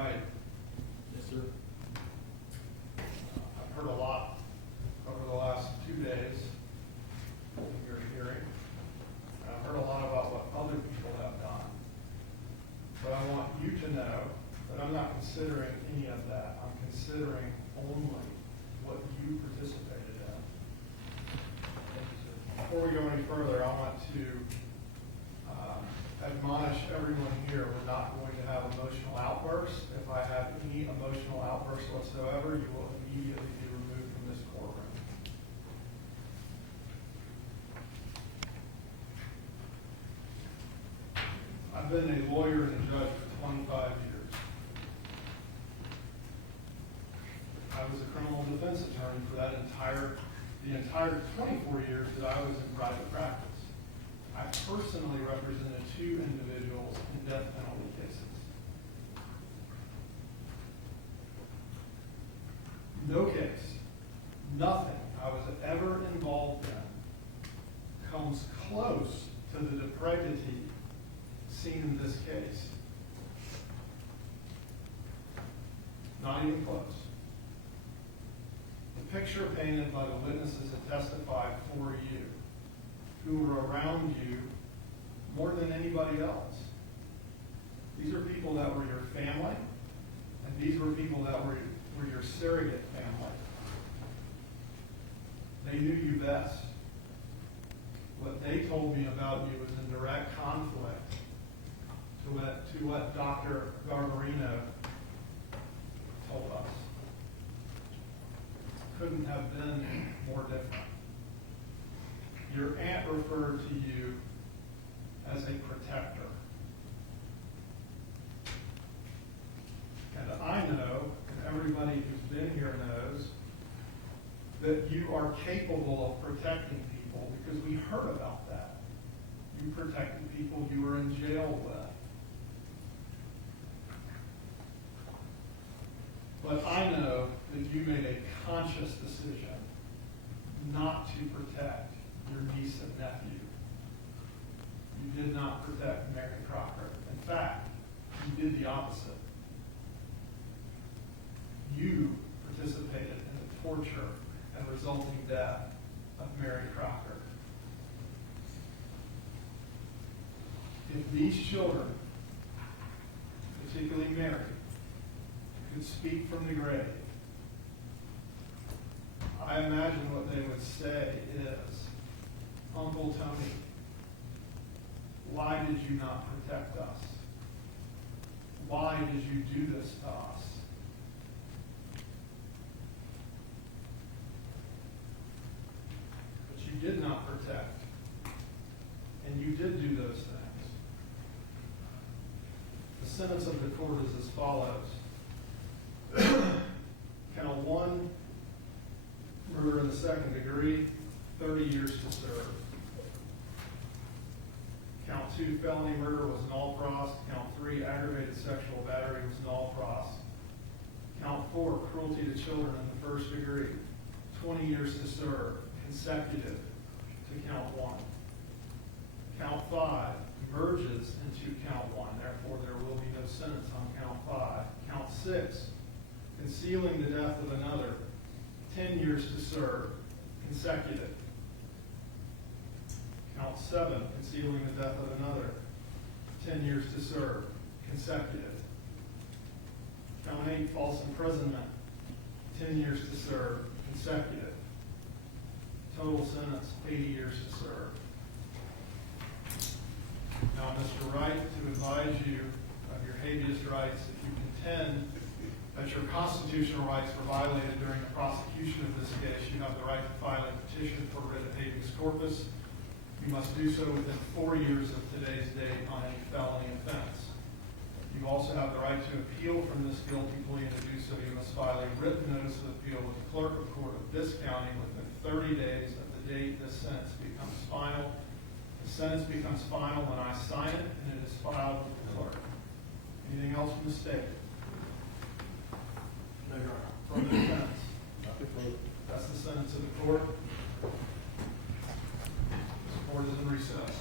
Wright. Yes, sir. I've heard a lot over the last 2 days in your hearing. And I've heard a lot about what other people have done. But I want you to know that I'm not considering any of that. I'm considering only what you participated in. Before we go any further, I want to admonish everyone here, we're not going to have emotional outbursts. If I have any emotional outbursts whatsoever, you will immediately be removed from this courtroom. I've been a lawyer and a judge for 25 years. I was a criminal defense attorney for the entire 24 years that I was in private practice. I personally represented 2 individuals in death penalty cases. No case, nothing I was ever involved in comes close to the depravity seen in this case. Not even close. The picture painted by the witnesses that testified for you, who were around you more than anybody else. These are people that were your family, and these were people that were your surrogate family. They knew you best. What they told me about you was in direct conflict to what Dr. Garbarino told us. Couldn't have been more different. Your aunt referred to you as a protector. And I know, and everybody who's been here knows, that you are capable of protecting people because we heard about that. You protected people you were in jail with. But I know that you made a conscious decision not to protect your niece and nephew. You did not protect Mary Crocker. In fact, you did the opposite. You participated in the torture and resulting death of Mary Crocker. If these children, particularly Mary, could speak from the grave, I imagine what they would say is, Uncle Tony, why did you not protect us? Why did you do this to us? But you did not protect, and you did do those things. The sentence of the court is as follows. Count 1, murder in the 2nd degree, 30 years to serve. Count 2, felony murder was null pros. Count 3, aggravated sexual battery was null pros. Count 4, cruelty to children in the 1st degree, 20 years to serve, consecutive to count 1. Count 5 merges into count 1, therefore there will be no sentence on count 5. Count 6, concealing the death of another, 10 years to serve, consecutive. Count 7, concealing the death of another, 10 years to serve, consecutive. Count 8, false imprisonment, 10 years to serve, consecutive. Total sentence, 80 years to serve. Now, Mr. Wright, to advise you of your habeas rights, if you contend that your constitutional rights were violated during the prosecution of this case, you have the right to file a petition for writ of habeas corpus. You must do so within 4 years of today's date on any felony offense. You also have the right to appeal from this guilty plea, and to do so you must file a written notice of appeal with the clerk of court of this county within 30 days of the date this sentence becomes final. The sentence becomes final when I sign it, and it is filed with the clerk. Anything else from the state? No, Your Honor. From the defense? Nothing further. That's the sentence of the court. This court is in recess.